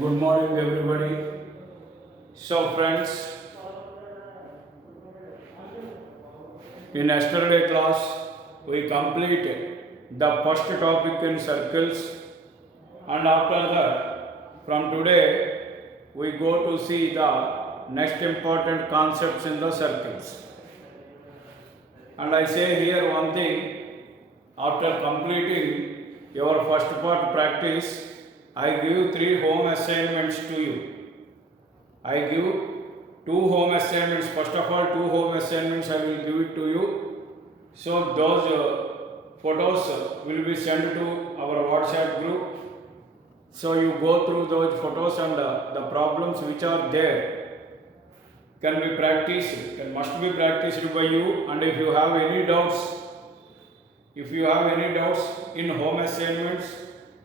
Good morning, everybody. So, friends, in yesterday class, we completed the first topic in circles, and after that, from today, we go to see the next important concepts in the circles. And I say here one thing, after completing your first part practice, I give 3 home assignments to you. I give 2 home assignments. First of all, 2 home assignments I will give it to you. So those photos will be sent to our WhatsApp group. So you go through those photos and the problems which are there can be practiced, must be practiced by you. And if you have any doubts, in home assignments,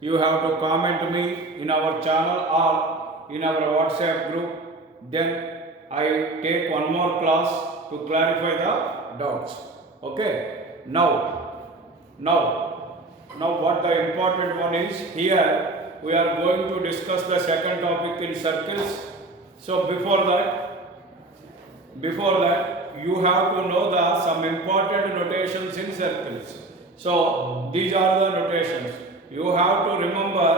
you have to comment me in our channel or in our WhatsApp group. Then I take one more class to clarify the doubts. Okay. Now what the important one is here, we are going to discuss the second topic in circles. So before that you have to know the some important notations in circles. So these are the notations. You have to remember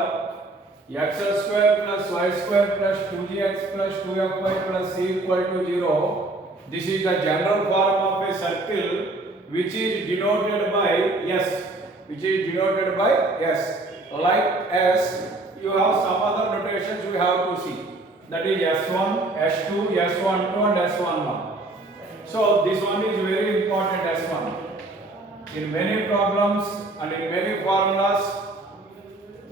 x square plus y square plus 2gx plus 2fy plus c equal to 0. This is the general form of a circle which is denoted by s. Like s, you have some other notations we have to see. That is s1, s2, s12 and s11. So this one is very important, s1. In many problems and in many formulas,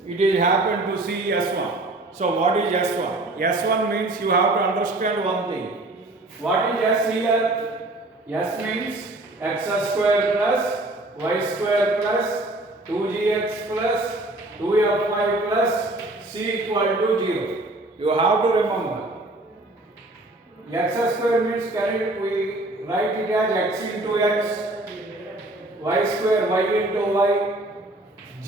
it is happened to see S1. So what is S1? S1 means you have to understand one thing. What is S here? S means x square plus y square plus 2gx plus 2fy plus c equal to 0. You have to remember. X square means we write it as x into x, y square y into y, g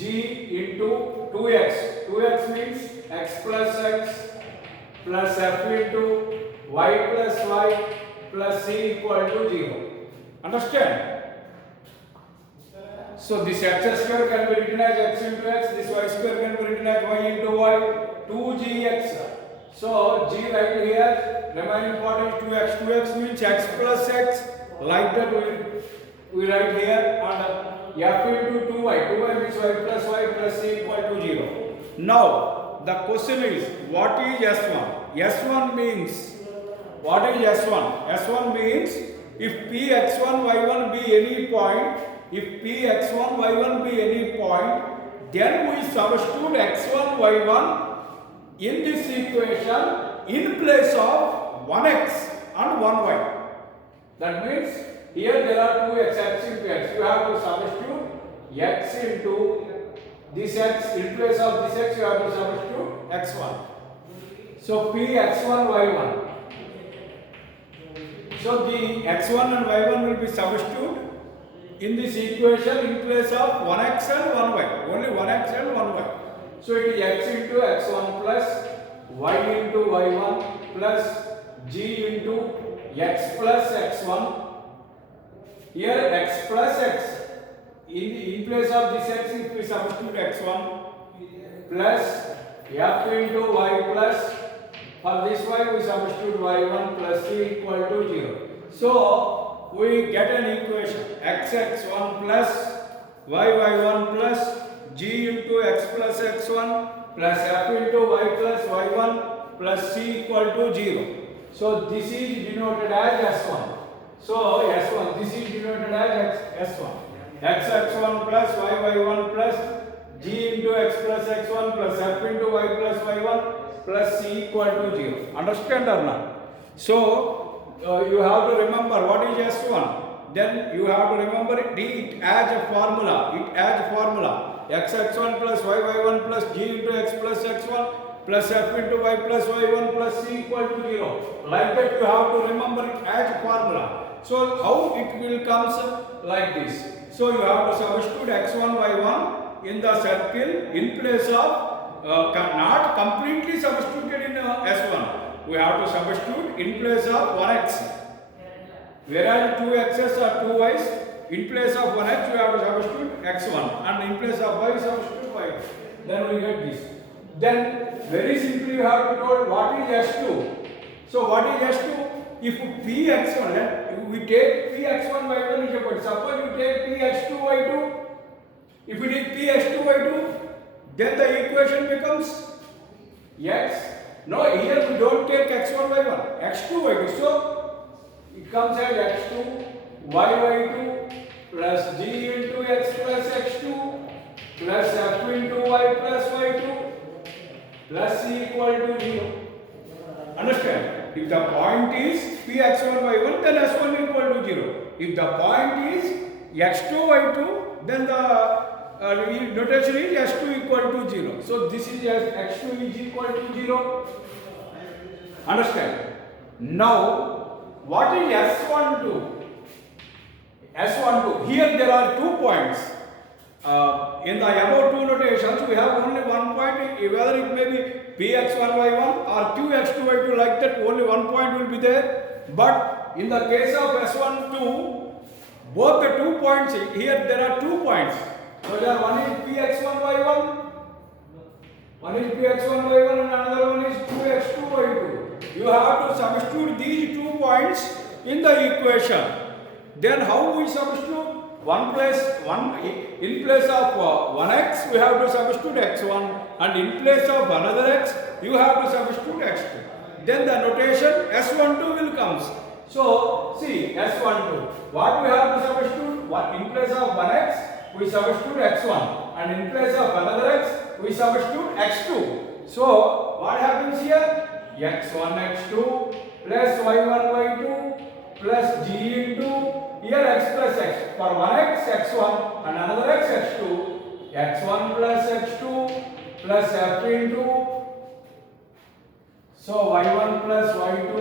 into 2x. 2x means x plus x plus f into y plus y plus c equal to 0. Understand? So this x square can be written as x into x, this y square can be written as y into y, 2gx. So g right here, remaining part is 2x. 2x means x plus x, like that we write here, and f into 2y. 2y means y plus c equal to 0. Now the question is, what is S1? S1 means, what is S1? S1 means if p x1 y1 be any point, then we substitute x1 y1 in this equation in place of 1x and 1y. That means here there are 2x, x into x. You have to substitute x into this x. In place of this x, you have to substitute x1. So p x1 y1. So the x1 and y1 will be substituted in this equation in place of 1x and 1y. Only 1x and 1y. So it is x into x1 plus y into y1 plus g into x plus x1. Here x plus x. In place of this x, if we substitute x1 plus f into y plus, for this y we substitute y1 plus c equal to 0. So we get an equation xx1 plus yy1 plus g into x plus x1 plus f into y plus y1 plus c equal to 0. So this is denoted as s1. So s1, this is denoted as s1. xx1 plus yy1 plus g into x plus x1 plus f into y plus y1 plus c equal to 0. Understand or not? So you have to remember what is S1. Then you have to remember it as a formula. xx1 plus yy1 plus g into x plus x1 plus f into y plus y1 plus c equal to 0. Like that you have to remember it as a formula. So how it will comes like this. So you have to substitute x1 y1 in the circle in place of not completely substituted in S1. We have to substitute in place of 1x. Whereas 2x's are 2y's, in place of 1x we have to substitute x1, and in place of y substitute y. Then we get this. Then very simply you have to know what is S2. So what is S2? If Px1, then we take Px1 y1 is equal. Suppose you take Px2 y2. If we take Px2 y2, then the equation becomes x. No, here we don't take x1 y1, x2 y2. So it comes as x2 y2 plus g into x plus x2 plus f into y plus y2 plus c equal to 0. Understand? If the point is Px1 y1, then s1 equal to 0. If the point is x2 y2, then the notation is s2 equal to 0. So this is x2 is equal to 0. Understand? Now, what is S12? S12. Here there are 2 points. In the above two notations, we have only one point. Whether it may be Px1y1 or Qx2y2 like that, only one point will be there. But in the case of S12, both the 2 points, here there are 2 points. So there one is Px1y1, one is Px1y1 and another one is Qx2y2. You have to substitute these 2 points in the equation. Then how we substitute? 1 plus 1, in place of 1x we have to substitute x1, and in place of another x you have to substitute x2. Then the notation S12 will come. So see S12, what we have to substitute? In place of 1x we substitute x1, and in place of another x we substitute x2. So what happens here? x1 x2 plus y1 y2 plus g into here x plus x. For 1x x1 and another x x2, x1 plus x2 plus f into, so y1 plus y2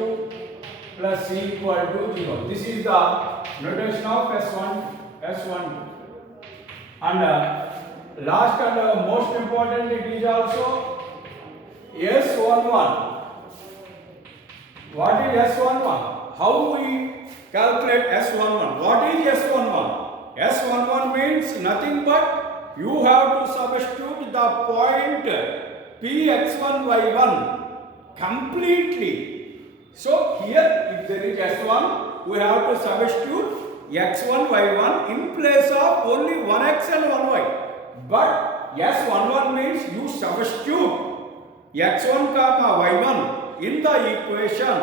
plus c equal to 0. This is the notation of S1. And last and most important, it is also S11. What is S11? How we calculate S11? What is S11? S11 means nothing but you have to substitute the point Px1y1 completely. So here if there is S1, we have to substitute x1 y1 in place of only 1x and 1y. But S11 means you substitute x1 comma y1 in the equation.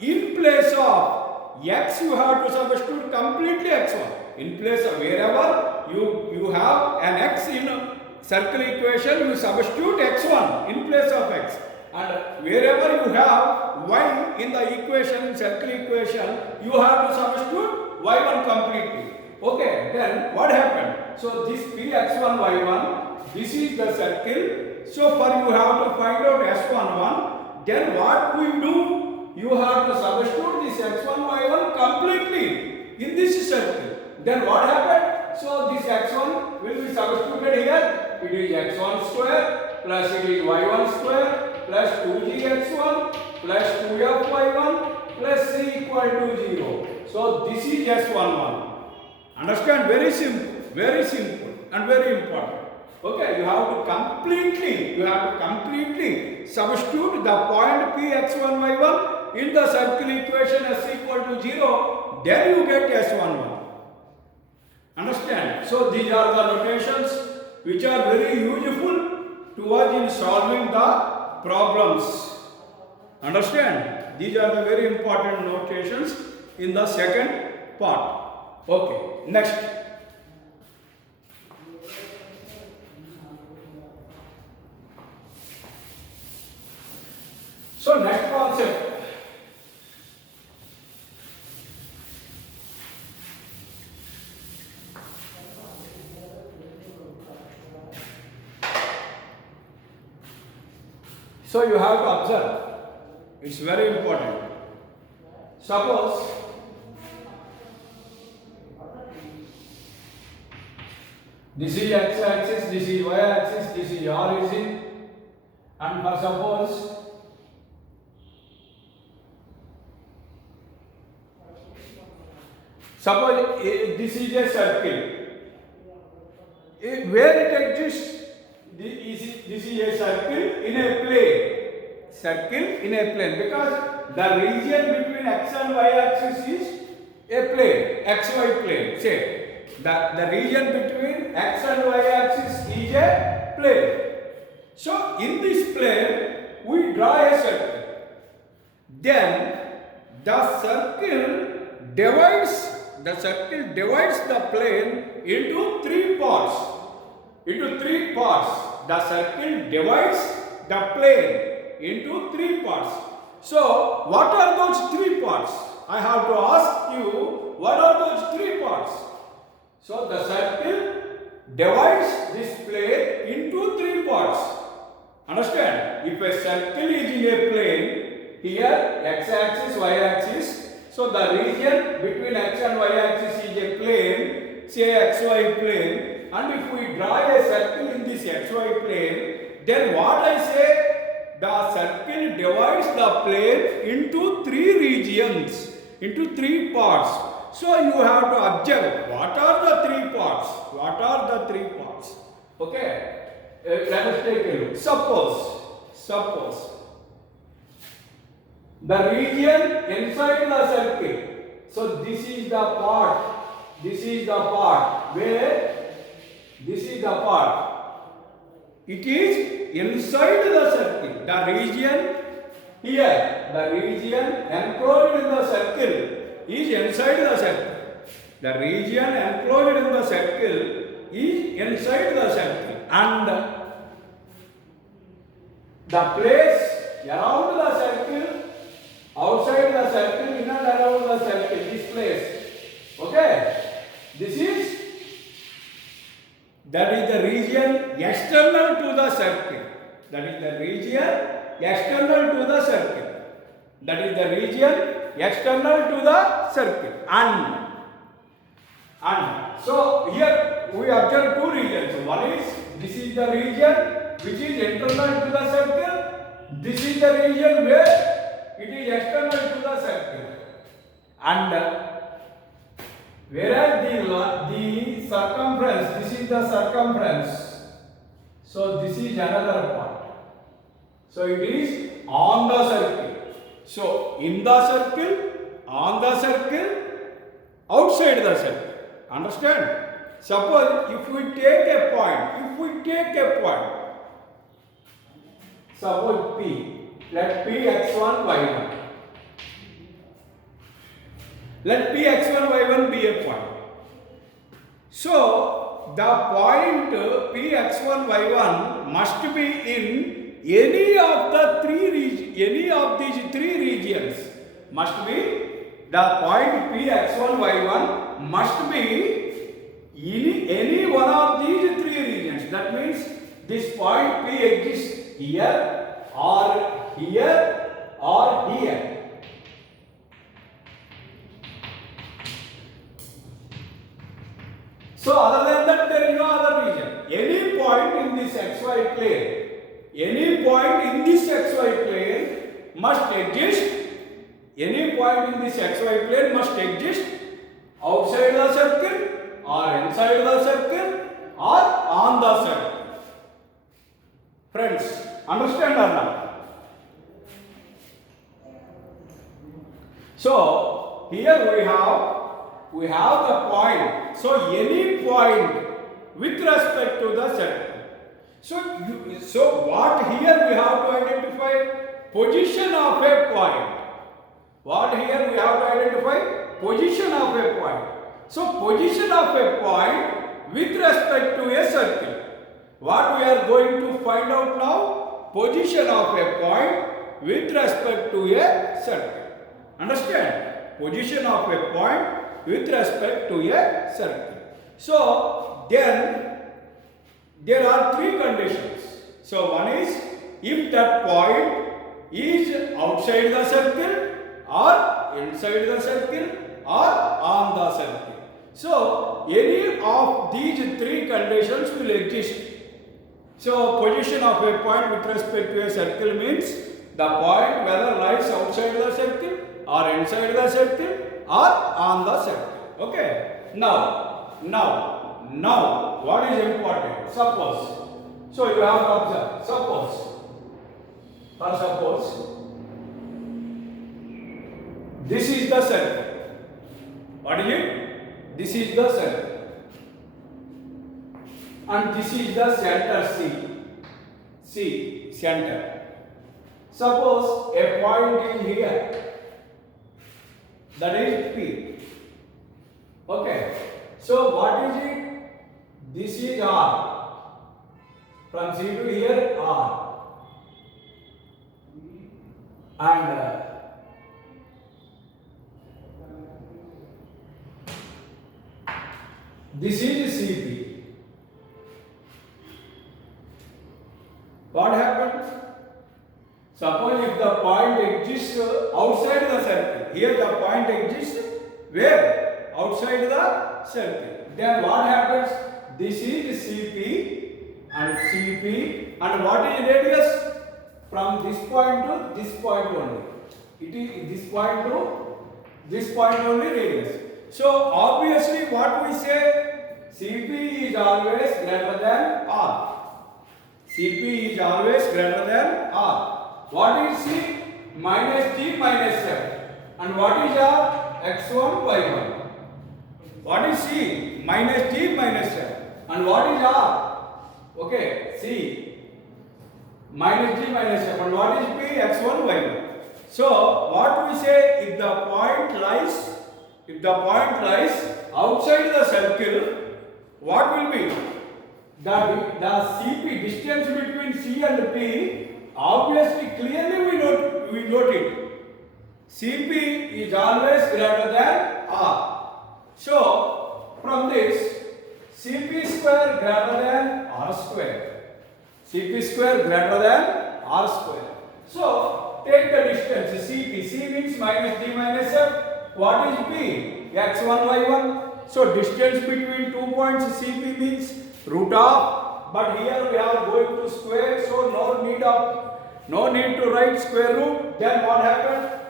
In place of x you have to substitute completely x1. In place of wherever you have an x in a circle equation, you substitute x1 in place of x. And wherever you have y in the equation, in circle equation, you have to substitute y1 completely. Okay, then what happened? So this Px1 y1, this is the circle. So for you have to find out S11, then what we do? You have to substitute this x1 y1 completely in this circle. Then what happened? So this x1 will be substituted here. It is x1 square plus it is y1 square plus 2gx1 plus 2fy1 plus c equal to 0. So this is S11. Understand? Very simple and very important. Okay, you have to completely substitute the point Px1 y1 in the circle equation s equal to 0. Then you get S11. Understand? So these are the notations which are very useful to us in solving the problems. Understand? These are the very important notations in the second part. Okay, next. So next concept. So you have to observe. It's very important. Suppose this is x-axis, this is y-axis, this is origin, And for suppose this is a circle. Where it exists? This is a circle in a plane. Circle in a plane, because the region between x and y axis is a plane, xy plane. Say the region between x and y axis is a plane. So in this plane we draw a circle. Then the circle divides the plane into three parts. The circle divides the plane into three parts. So what are those three parts? I have to ask you, what are those three parts? So the circle divides this plane into three parts. Understand? If a circle is in a plane, here x-axis, y-axis, so the region between x and y-axis is a plane, say xy plane, and if we draw a circle in this xy plane, then what I say? The circle divides the plane into three regions, into three parts. So you have to observe what are the three parts. Okay. Let us take a look. Suppose the region inside the circle. So this is the part where this is the part. It is inside the circle. The region here, the region enclosed in the circle is inside the circle. The region enclosed in the circle is inside the circle. And the place around the circle, outside the circle, in and around the circle, this place. Okay? That is the region external to the circle. And so here we observe two regions. One is, this is the region which is internal to the circle. This is the region where it is external to the circle. And whereas the circumference, this is the circumference. So this is another part. So it is on the circle. So in the circle, on the circle, outside the circle. Understand? Suppose if we take a point, suppose P, let P x1, y1. Let P x1, y1 be a point. So the point P x1, y1 must be in any of these three regions. Must be the point P x1, y1 must be in any one of these three regions. That means this point P exists here or here or here. So other than that, there is no other region. Any point in this xy plane, must exist. Any point in this xy plane must exist outside the circle, or inside the circle, or on the circle. Friends, understand or not? So here we have the point. So any point with respect to the circle. So what here we have to identify? Position of a point. What here we have to identify? Position of a point. So position of a point with respect to a circle. What we are going to find out now? Position of a point with respect to a circle. Understand? Position of a point with respect to a circle. So then there are three conditions. So one is, if that point is outside the circle, or inside the circle, or on the circle. So any of these three conditions will exist. So position of a point with respect to a circle means the point whether lies outside the circle or inside the circle or on the circle. Okay. Now, what is important? Suppose. So you have to observe. Suppose this is the circle. What is it? This is the circle. And this is the center C, center. Suppose a point is here, that is P. Okay, so what is it? This is R. From C to here, R. And this is CP. What happened? Suppose if the point exists outside the circle, here the point exists where? Outside the circle. Then what happens? This is CP and what is radius? From this point to this point only. It is this point to this point only radius. So obviously what we say? CP is always greater than R. CP is always greater than R. What is C? Minus G minus F. And what is R? X1, Y1. What is C? Minus G minus F. And what is R? Okay, C. Minus G minus F. And what is P? X1, Y1. So, what we say, if the point lies outside the circle, what will be? The CP, distance between C and P, obviously clearly we note it. CP is always greater than R. So, from this, CP square greater than R square. CP square greater than R square. So, take the distance CP. C means minus D minus F. What is P? X1, Y1. So, distance between 2 points CP means root of, but here we are going to square, so no need to write square root. Then what happened?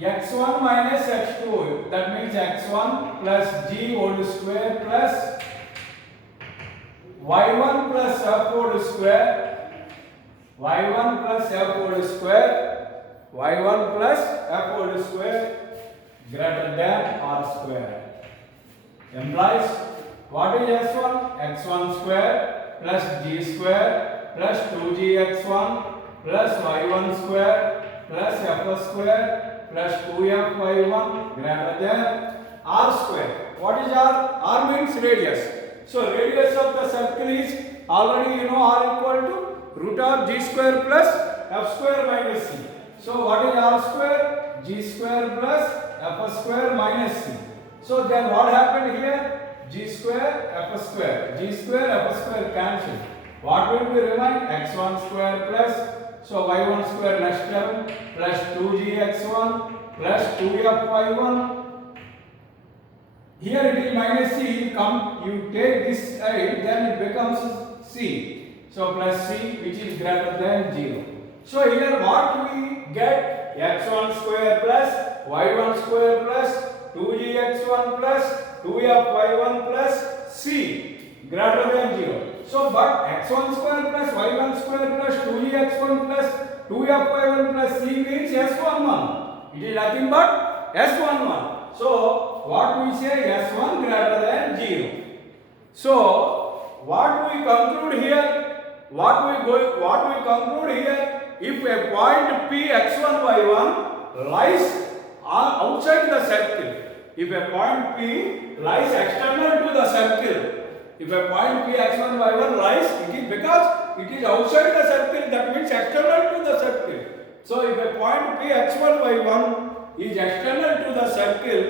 X1 minus X2, that means X1 plus G whole square plus Y1 plus F whole square, Y1 plus F whole square, Y1 plus F whole square greater than R square. Implies what is S1? X1 square plus G square plus 2GX1 plus Y1 square plus F square plus 2FY1 greater than R square. What is R? R means radius. So radius of the circle is already you know R equal to root of G square plus F square minus C. So what is R square? G square plus F square minus C. So then what happened here? G square, F square, G square, F square cancel. What will be remain? X1 square plus, so Y1 square next term plus 2GX1 plus 2FY1. Here it is minus C, you take this side, then it becomes C. So plus C which is greater than 0. So here what we get? X1 square plus Y1 square plus 2GX1 plus 2FY1 plus C greater than 0. So, but x1 square plus y1 square plus 2gx1 plus 2FY1 plus C means S11. It is nothing but S11. So, what we say S1 greater than 0. So, what we conclude here? If a point P x1 y1 lies outside the circle, if a point P lies external to the circle, if a point P x1 y1 lies, it is because it is outside the circle, that means external to the circle. So if a point P x1 y1 is external to the circle,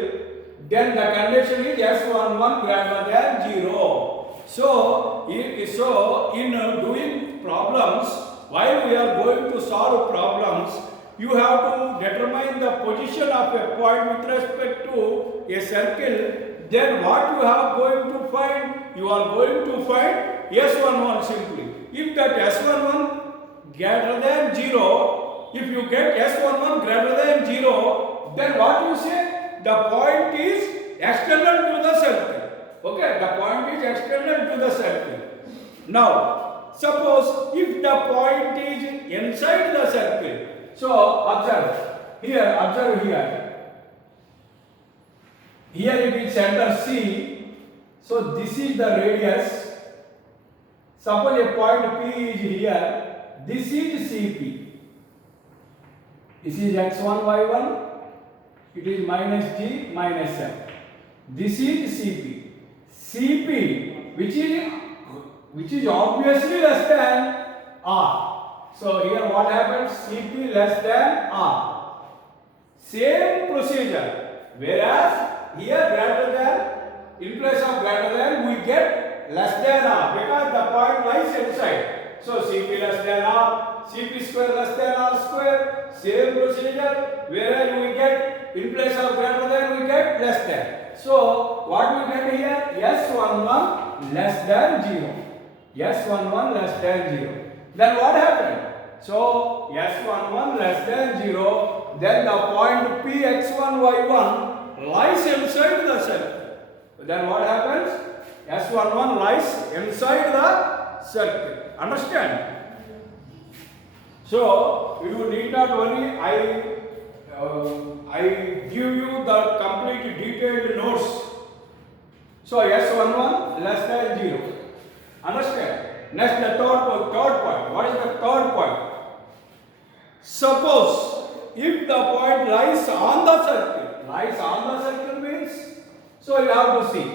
then the condition is S11 greater than 0. So in doing problems, while we are going to solve problems, you have to determine the position of a point with respect to a circle. Then what you are going to find? You are going to find S11 simply. if that S11 greater than 0, if you get S11 greater than 0, then what you say? The point is external to the circle. Okay, the point is external to the circle. Now, suppose if the point is inside the circle, so observe here. Here it is center C, so this is the radius. Suppose a point P is here, this is CP. This is x1, y1, it is minus G minus M. This is CP. CP, which is obviously less than R. So here what happens? CP less than R. Same procedure. Whereas here greater than, in place of greater than, we get less than R because the point lies inside. So CP less than R, CP square less than R square. Same procedure. Whereas we get, in place of greater than, we get less than. So what we get here? S11 less than 0. S11 less than 0. Then what happened? So S11 less than 0. Then the point Px1, y1 lies inside the circle. Then what happens? S11 lies inside the circle. Understand? So you need not worry. I give you the complete detailed notes. So S11 less than 0. Understand? Next, the third point. What is the third point? Suppose if the point lies on the circle, means, so you have to see.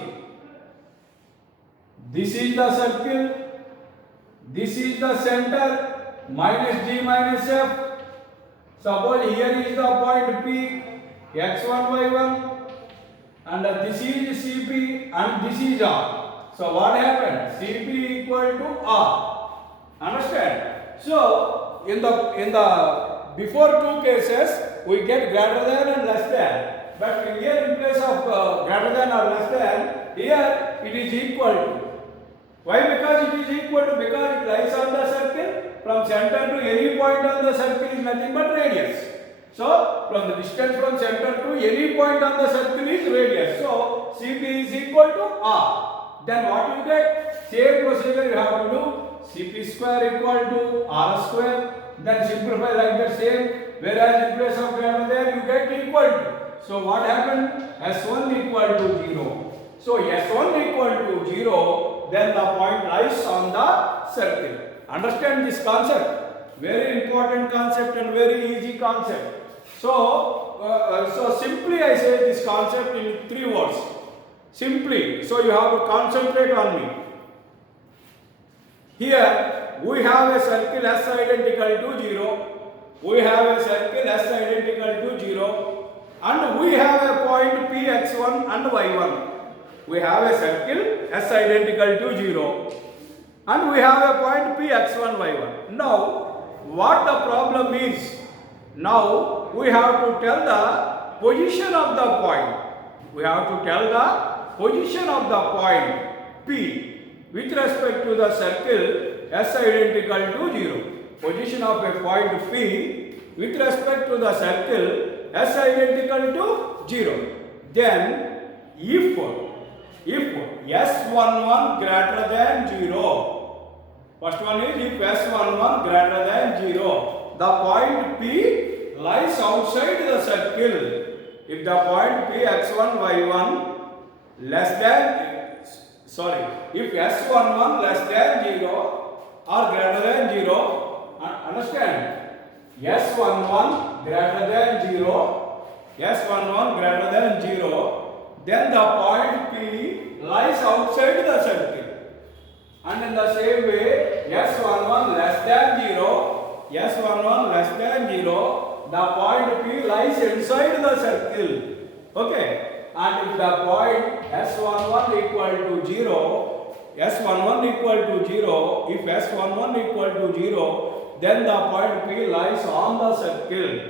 This is the circle, this is the center, minus G minus F. Suppose here is the point P, x1, y1, and this is CP and this is R. So what happened? CP equal to R. Understand? So in the before two cases we get greater than and less than. But here in place of greater than or less than, here it is equal to. Why? Because it is equal to, because it lies on the circle. From center to any point on the circle is nothing but radius. So from the distance from center to any point on the circle is radius. So CP is equal to R. Then what you get? Same procedure you have to do. CP square equal to R square. Then simplify like the same. Whereas in place of greater than you get equal to. So what happened? S1 equal to 0. So S1 equal to 0. Then the point lies on the circle. Understand this concept? Very important concept and very easy concept. So simply I say this concept in 3 words. Simply. So you have to concentrate on me. Here we have a circle S identical to 0. We have a circle S identical to 0. And we have a point Px1 and y1. We have a circle S identical to 0. And we have a point Px1, y1. Now, what the problem is? Now, we have to tell the position of the point. We have to tell the position of the point P with respect to the circle S identical to 0. Position of a point P with respect to the circle S identical to 0. Then, if S11 greater than 0, first one is if S11 greater than 0, the point P lies outside the circle. If the point P x1 y1 less than, if S11 less than 0 or greater than 0, understand? S11 greater than 0, S11 greater than 0, then the point P lies outside the circle. And in the same way, S11 less than 0, S11 less than 0, the point P lies inside the circle. Okay? And if the point S11 equal to 0, S11 equal to 0, if S11 equal to 0, then the point P lies on the circle.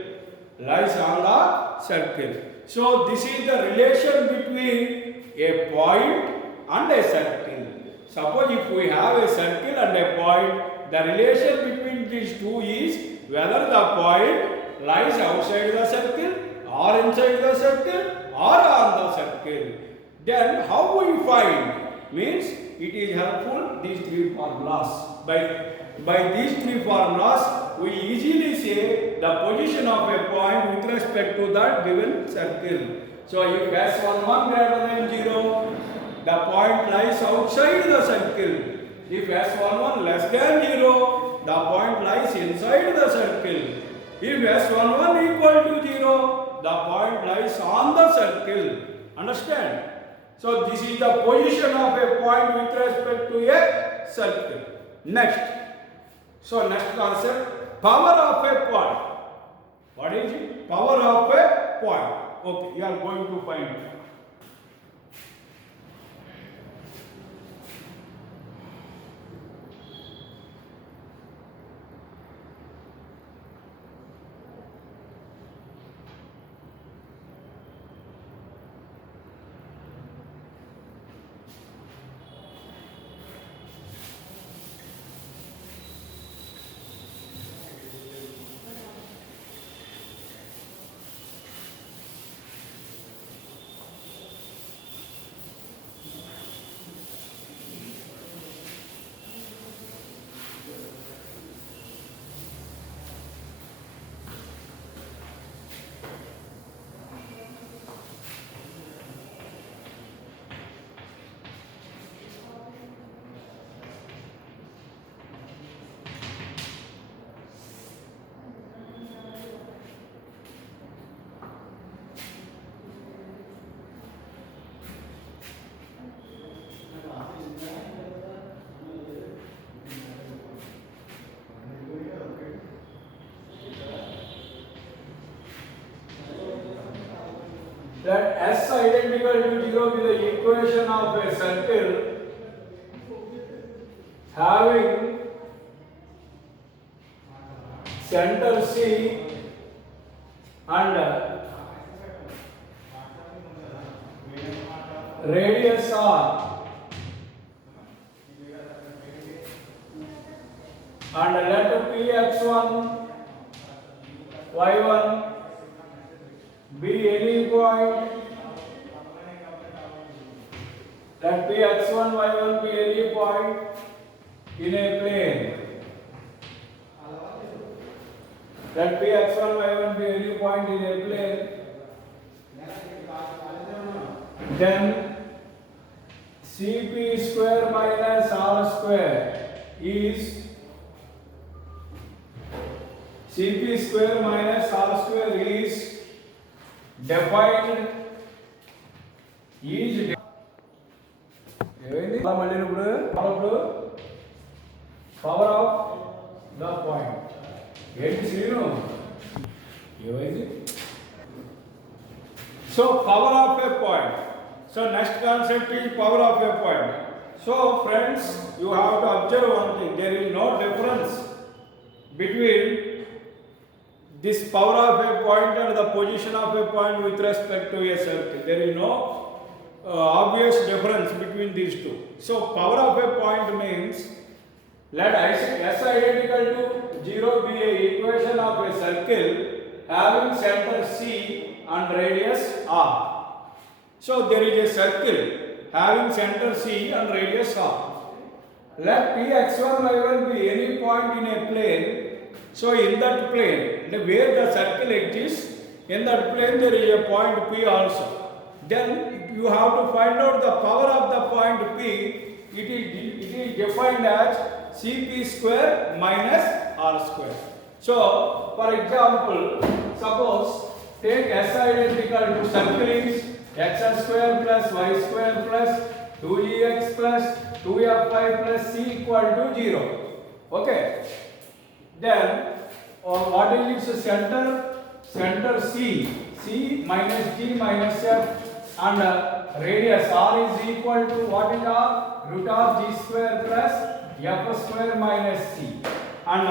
Lies on the circle. So this is the relation between a point and a circle. Suppose if we have a circle and a point, The relation between these two is whether the point lies outside the circle or inside the circle or on the circle. Then how we find? Means it is helpful these three formulas. By these three formulas, we easily say the position of a point with respect to that given circle. So if S11 greater than 0, the point lies outside the circle. If S11 less than 0, the point lies inside the circle. If S11 equal to 0, the point lies on the circle. Understand? So this is the position of a point with respect to a circle. Next. So next concept, power of a point. What is it? Power of a point. Okay, you are going to find it. That S identical to 0 is the equation of a circle having center C and radius R, and let P x1 y1 be any point. Let P x1 y1 be any point in a plane. Let P x1 y1 be any point in a plane. Then Cp square minus R square is Cp square minus R square is defined is power of the point. So power of a point. So next concept is power of a point. So friends, you have to observe one thing. There is no difference between this power of a point and the position of a point with respect to a circle. There is no obvious difference between these two. So power of a point means let S identical to 0 be a equation of a circle having center C and radius R. So there is a circle having center C and radius R. Let P x1 y1 be any point in a plane. So in that plane, where the circle exists, in that plane there is a point P also. Then you have to find out the power of the point P. It is defined as Cp square minus R square. So for example, suppose take S identical to circle is x square plus y square plus 2gx plus 2fy plus c equal to 0. Okay. Then what is its center? Center C minus d minus f, and radius R is equal to what is R? Root of g square plus f square minus c. And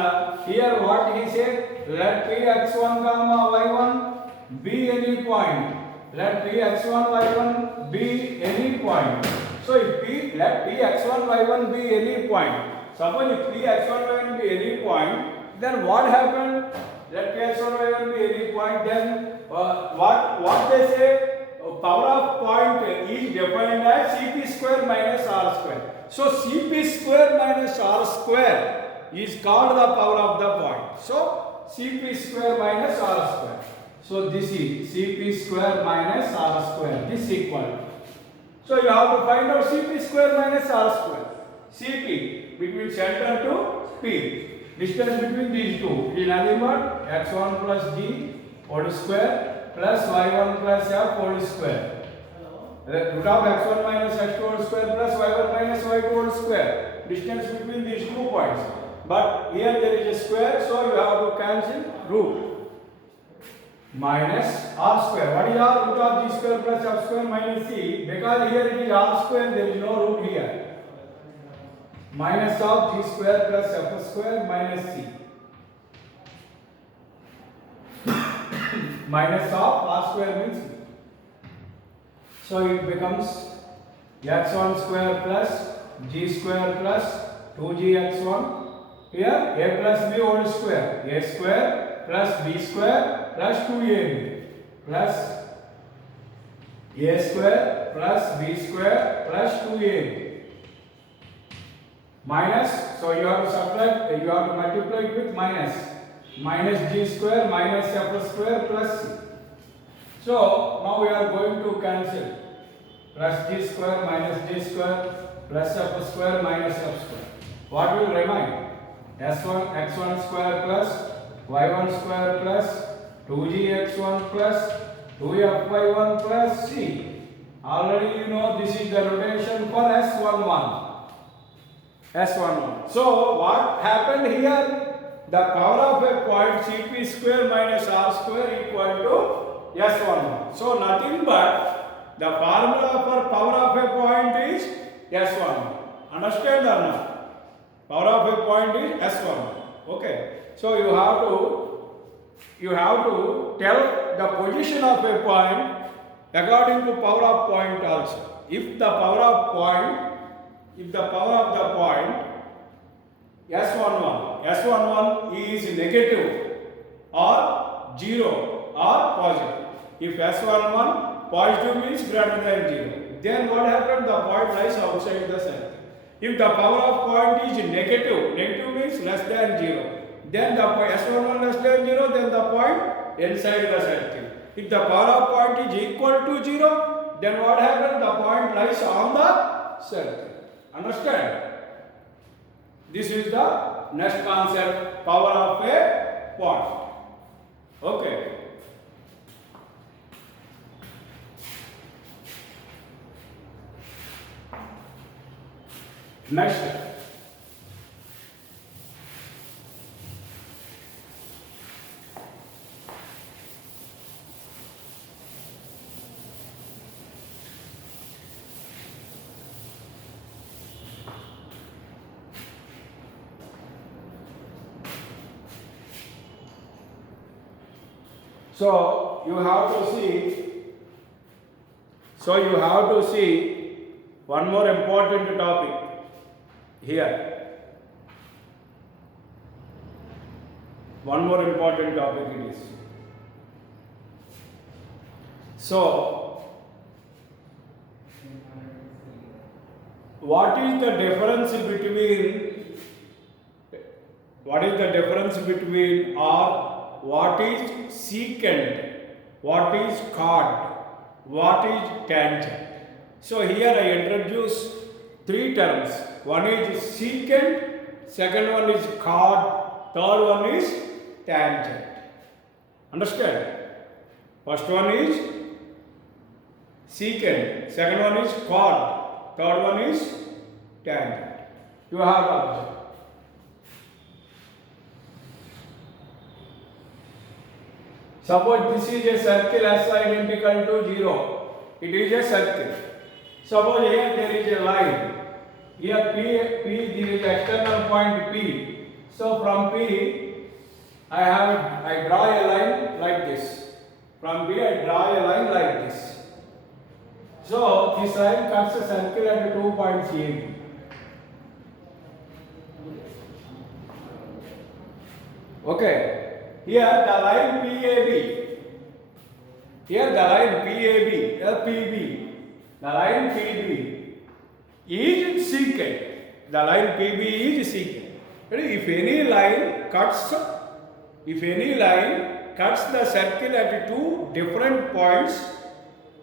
here what he said, let P x1 comma y1 be any point. Let P x1 y1 be any point. So if let P x1 y1 be any point. Suppose if P x1 y1 be any point, then what happened? Let P x1 y1 be any point, then what they say? Power of point is defined as Cp square minus R square. So Cp square minus R square is called the power of the point. So Cp square minus R square. So this is Cp square minus R square. This is equal. So you have to find out Cp square minus R square. Cp between center to P. Distance between these two. It is nothing but x1 plus g whole square plus y1 plus f whole square. Root of x1 minus x2 whole square plus y1 minus y2 whole square. Distance between these 2 points. But here there is a square, so you have to cancel root. Minus r square. What is r? Root of g square plus f square minus c. Because here it is r square, there is no root here. Minus of g square plus f square minus c. Minus of r square means c. So it becomes x1 square plus g square plus 2gx1. Here a plus b whole square. A square plus b square plus 2ab plus a square plus b square plus 2ab. Minus, so you have to subtract, you have to multiply it with minus. Minus g square minus f square plus c. So now we are going to cancel. Plus g square minus g square plus f square minus f square. What will remain? S1 x1 square plus y1 square plus 2gx1 plus 2fy1 plus c. Already you know this is the rotation for S11. S11. So what happened here? The power of a point Cp square minus R square equal to S11. So nothing but the formula for power of a point is S11. Understand or not? Power of a point is S11. Okay. So you have to tell the position of a point according to power of point also. If the power of the point S11 is negative or 0 or positive. If S11 positive means greater than 0, then what happened? The point lies outside the circle. If the power of point is negative means less than 0, then the point S11 less than 0, then the point inside the circle. If the power of point is equal to 0, then what happened? The point lies on the circle. Understand? This is the next concept, power of a point. Okay. Next. So you have to see one more important topic here. One more important topic it is. So what is the difference between or what is secant, what is chord, what is tangent? So here I introduce 3 terms. One is secant, second one is chord, third one is tangent. Understand? First one is secant, second one is chord, third one is tangent. You have to observe. Suppose this is a circle S identical to 0. It is a circle. Suppose here there is a line. Here P there is external point P. So from P I draw a line like this. From P I draw a line like this. So this line cuts a circle at 2 points A. Okay. Here the line PAB. Here the line PAB, PB. The line PB is secant. The line PB is secant. If any line cuts the circle at two different points,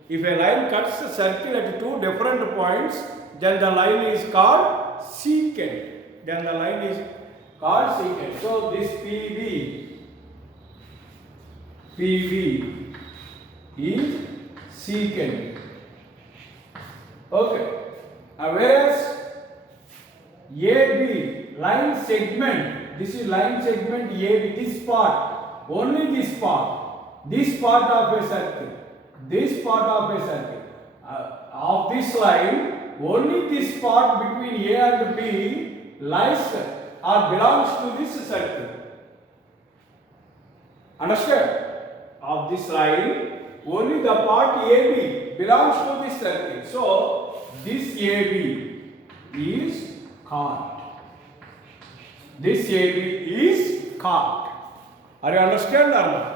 if a line cuts the circle at two different points, then the line is called secant. Then the line is called secant. So this PB is secant. Okay. Now whereas AB line segment, this is line segment AB, this part, only this part of a circle, of this line, only this part between A and B lies or belongs to this circle. Understand? Of this line, only the part AB belongs to this circle. So this AB is caught. This AB is caught. Are you understand or not?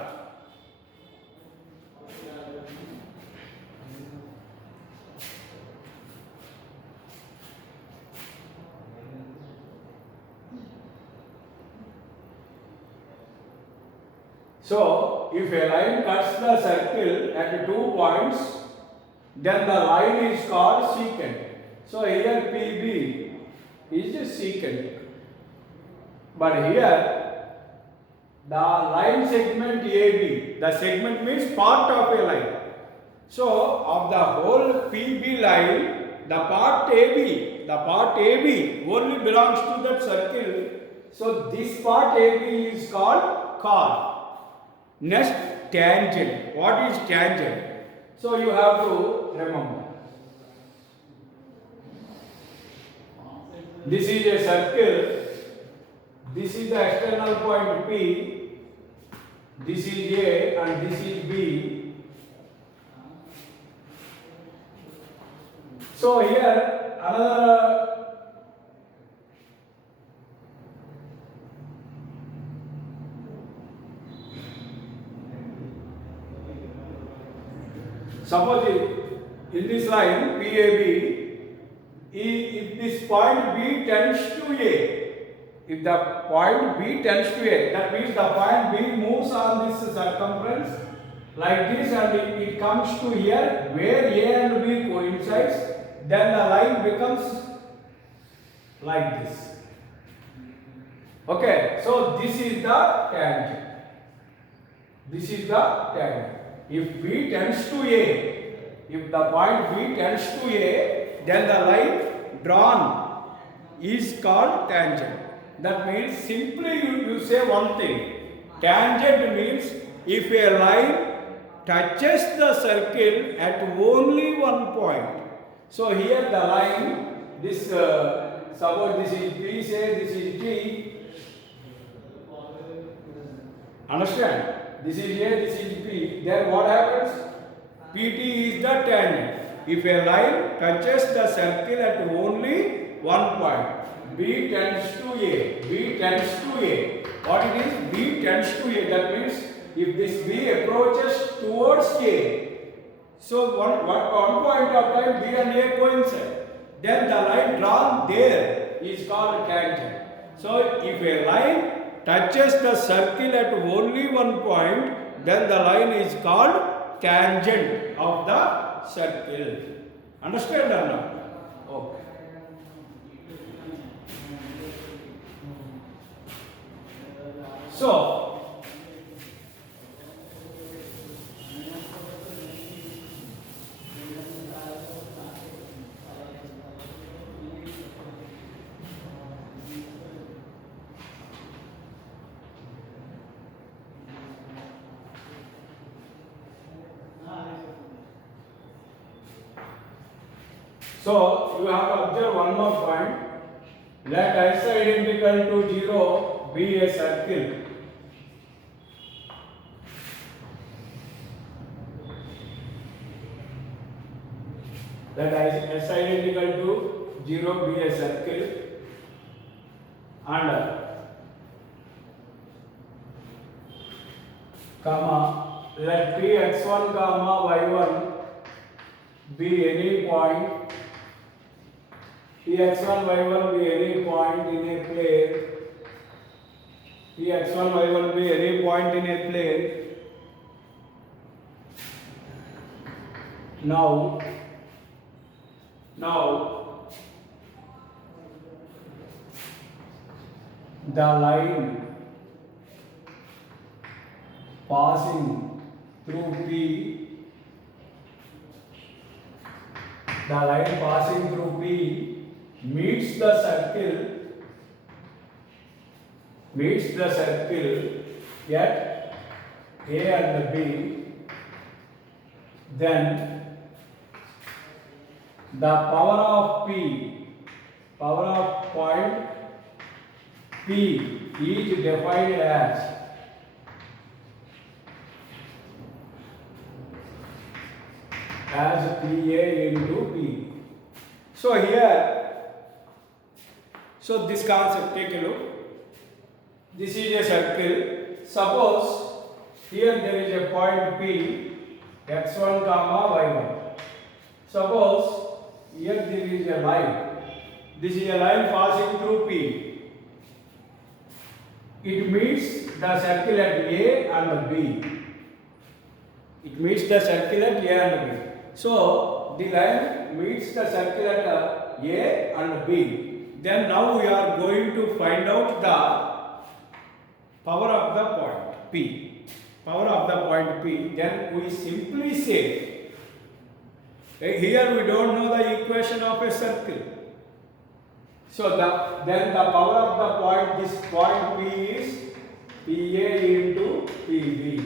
So, if a line cuts the circle at 2 points, then the line is called secant. So, here PB is secant. But here, the line segment AB, the segment means part of a line. So, of the whole PB line, the part AB only belongs to that circle. So, this part AB is called chord. Next, tangent. What is tangent? So you have to remember. This is a circle. This is the external point P. This is A and this is B. So here another suppose in this line PAB, if this point B tends to A, if the point B tends to A, that means the point B moves on this circumference like this and it comes to here where A and B coincides, then the line becomes like this. Okay, so this is the tangent. This is the tangent. If B tends to A, if the point B tends to A, then the line drawn is called tangent. That means simply you say one thing. Tangent means if a line touches the circle at only one point. So here the line, this suppose this is B, say this is T. Understand? This is A, this is B. Then what happens? PT is the tangent. If a line touches the circle at only one point, B tends to A. B tends to A. What it is? B tends to A. That means if this B approaches towards A, so one point of time B and A coincide. Then the line drawn there is called tangent. So if a line touches the circle at only one point, then the line is called tangent of the circle. Understand or not? Okay. So, you have to observe one more point. Let S identical to 0 be a circle. Let S identical to 0 be a circle and comma, let p x1 comma y1 be any point, p x1 y1 be any point in a plane, p x1 y1 be any point in a plane. Now the line passing through P, the line passing through P meets the circle at A and B, then the power of point P is defined as PA into P. So here, so this concept, take a look. This is a circle. Suppose here there is a point P, x1 comma y1. Suppose here there is a line. This is a line passing through P. It meets the circle at A and B. It meets the circle at A and B. So the line meets the circle at A and B. Then now we are going to find out the power of the point P. Power of the point P. Then we simply say, here we don't know the equation of a circle. So then the power of the point, this point P is PA into PB.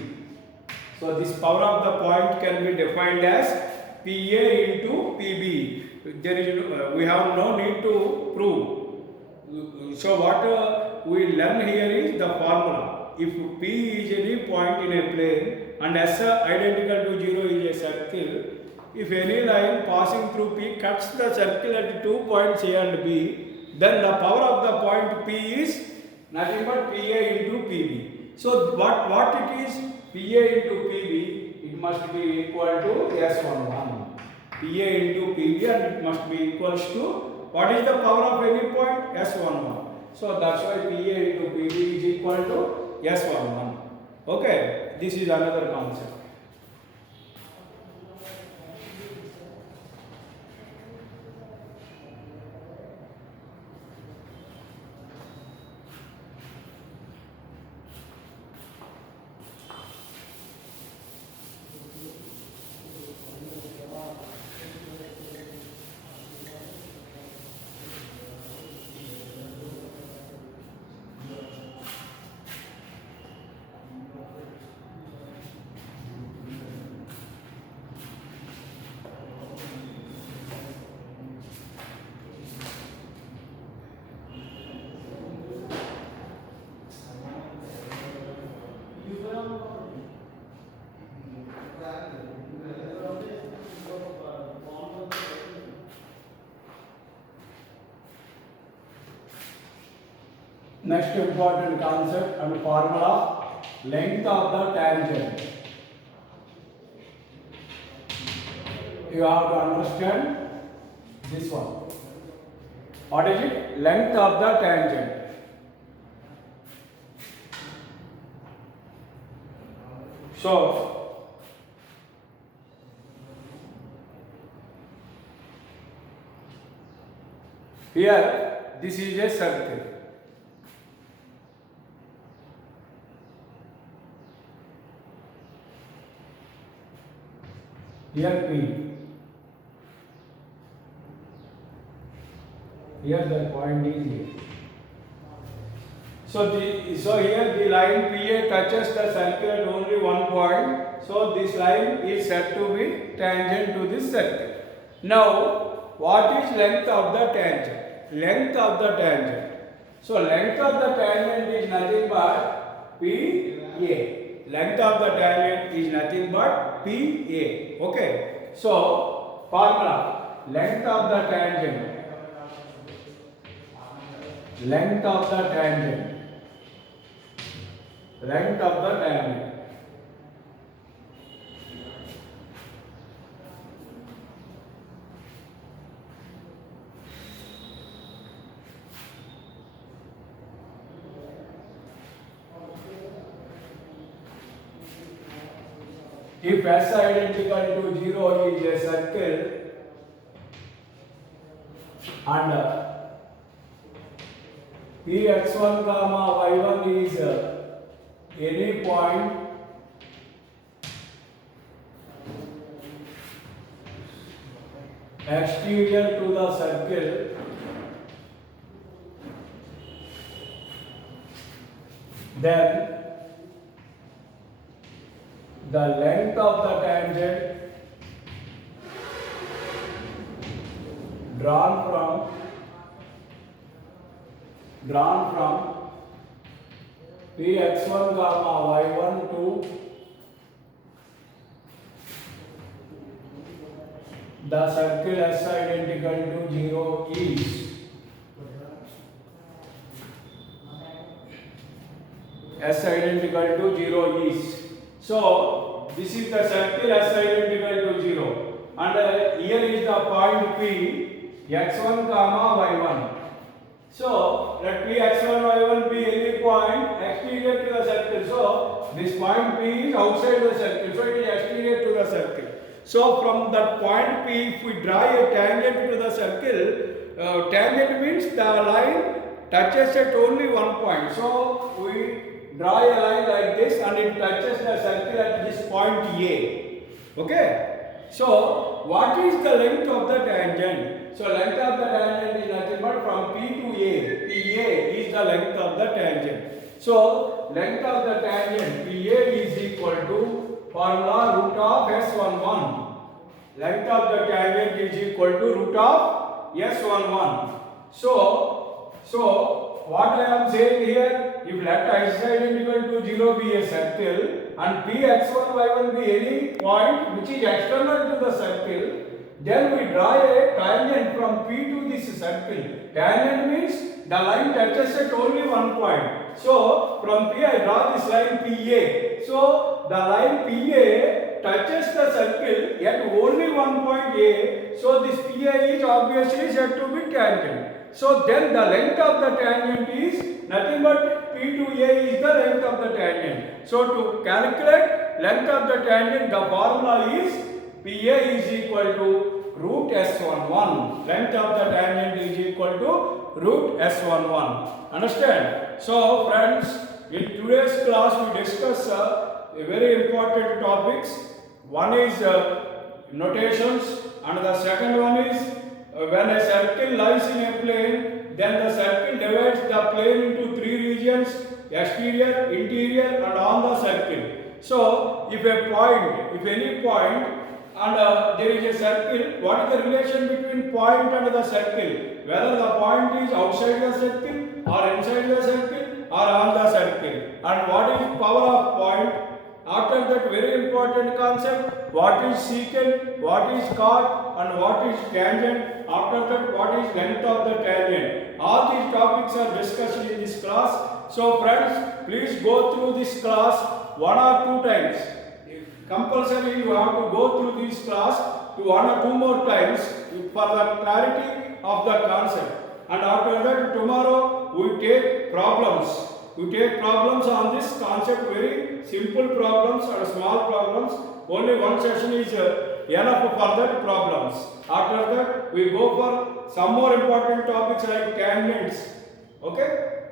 So this power of the point can be defined as PA into PB. There is we have no need to prove. So what we learn here is the formula. If P is any point in a plane and S identical to 0 is a circle, if any line passing through P cuts the circle at 2 points A and B, then the power of the point P is nothing but PA into PB. So what it is? PA into PB, it must be equal to S11. PA into PB, and it must be equals to, what is the power of any point? S11. So that's why PA into PB is equal to S11. Okay, this is another concept. Next important concept and formula, length of the tangent. You have to understand this one. What is it? Length of the tangent. So here this is a circle. Here P. Here the point is here. So here the line PA touches the circle at only one point. So this line is said to be tangent to this circle. Now, what is length of the tangent? Length of the tangent. So length of the tangent is nothing but PA. Length of the tangent is nothing but PA. Okay. So formula, length of the tangent. Length of the tangent. Length of the tangent if S identical to 0 is a circle and Px1 comma y1 is any point exterior to the circle, then the length of the tangent drawn from Px1 comma y1 to the circle S identical to 0 is S identical to 0 is. So this is the circle S identical to 0 and here is the point P x1 comma y1. So let P x1 y1 be any point exterior to the circle. So this point P is outside the circle, so it is exterior to the circle. So from that point P, if we draw a tangent to the circle, tangent means the line touches at only one point. So we draw a line like this and it touches the circle at this point A. Okay. So what is the length of the tangent? So length of the tangent is nothing but from P to A. PA is the length of the tangent. So length of the tangent PA is equal to formula root of S11. Length of the tangent is equal to root of S11. So what I am saying here, if let S identical to 0 be a circle and Px1 y1 be any point which is external to the circle, then we draw a tangent from P to this circle. Tangent means the line touches at only one point. So from P I draw this line PA. So the line PA touches the circle at only one point A. So this PA is obviously said to be tangent. So then the length of the tangent is nothing but P to A is the length of the tangent. So to calculate length of the tangent, the formula is PA is equal to root S11. Length of the tangent is equal to root S11. Understand? So friends, in today's class we discuss a very important topics. One is notations and the second one is when a circle lies in a plane, then the circle divides the plane into three regions: exterior, interior and on the circle. So if any point and there is a circle, what is the relation between point and the circle? Whether the point is outside the circle or inside the circle or on the circle, and what is power of point? After that, very important concept, what is secant, what is cot and what is tangent. After that, what is length of the tangent. All these topics are discussed in this class. So friends, please go through this class one or two times. Compulsory you have to go through this class to one or two more times for the clarity of the concept. And after that, tomorrow we take problems. We take problems on this concept, very simple problems or small problems. Only one session is enough for that problems. After that, we go for some more important topics like tangents. Okay?